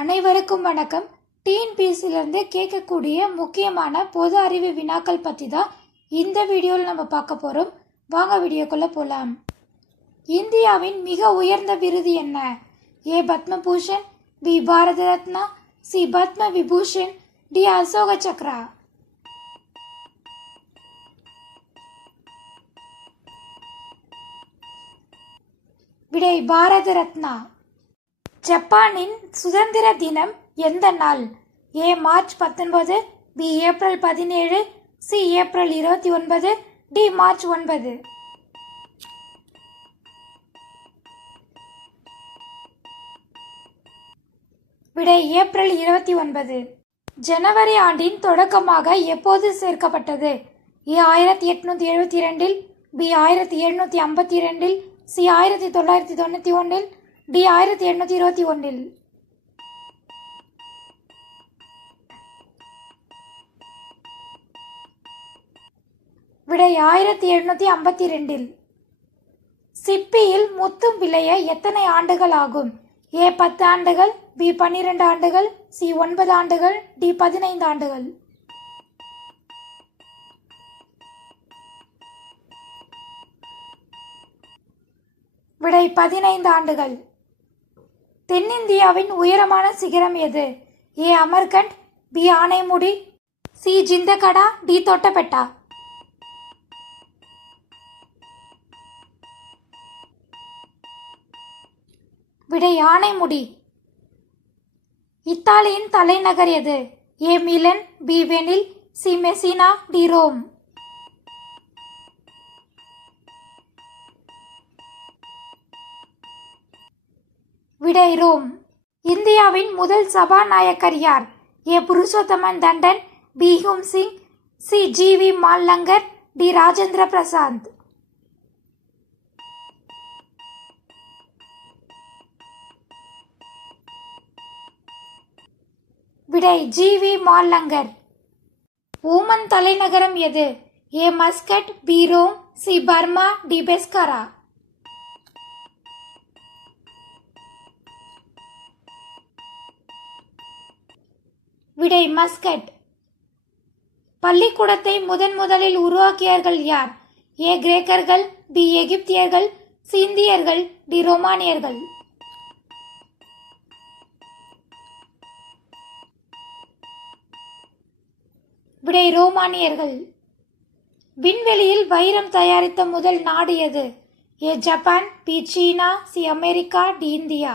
அனைவருக்கும் வணக்கம். டிஎன்பிஎஸ்சிலிருந்து கேட்கக்கூடிய முக்கியமான பொது அறிவு வினாக்கள் பற்றி தான் இந்த வீடியோவில் நம்ம பார்க்க போகிறோம். வாங்க வீடியோக்குள்ளே போகலாம். இந்தியாவின் மிக உயர்ந்த விருது என்ன? A Padma Bhushan, B Bharat Ratna, C Padma Vibhushan, D Ashoka Chakra. விடை பாரத ரத்னா. ஜப்பானின் சுதந்திர தினம் எந்த நாள்? A March 19, B April 17, C April 29, D March 9. விடை ஏப்ரல் 29. ஜனவரி ஆண்டின் தொடக்கமாக எப்போது சேர்க்கப்பட்டது? A 1872, B 1752, C 1991, D 1821. விடை 1752. சிப்பியில் முத்தும் விளைய எத்தனை ஆண்டுகள் ஆகும்? ஏ 10 ஆண்டுகள், பி 12 ஆண்டுகள், சி 9 ஆண்டுகள், டி 15 ஆண்டுகள். விடை 15 ஆண்டுகள். தென்னிந்தியாவின் உயரமான சிகரம் எது? A Amarkantak, B Anaimudi, C Jindagada, D Doddabetta. விடை ஆனைமுடி. இத்தாலியின் தலைநகர் எது? A Milan, B Venice, C Messina, D Rome. விடை ரோம். இந்தியாவின் முதல் சபாநாயகர் யார்? A Purushottam Tandon, B Hukam Singh, C G V. Mavalankar, D Rajendra Prasad. விடை ஜி.வி. மால்லங்கர். ஓமன் தலைநகரம் எது? A Muscat, B Rome, C Burma, D Pescara. விடை மஸ்கட். பள்ளிக்கூடத்தை முதலில் உருவாக்கியவர்கள் யார்? ஏ கிரேக்கர்கள், பி எகிப்தியர்கள், சி இந்தியர்கள், டி ரோமானியர்கள். விடை ரோமானியர்கள். விண்வெளியில் வைரம் தயாரித்த முதல் நாடு எது? A Japan, B China, C America, D India.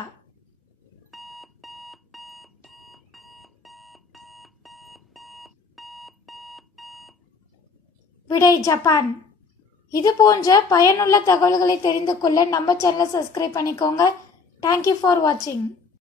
விடை ஜப்பான். இது போன்ற பயனுள்ள தகவல்களை தெரிந்து கொள்ள நம்ம சேனலை சப்ஸ்கிரைப் பண்ணிக்கோங்க. தேங்க்யூ ஃபார் வாட்சிங்.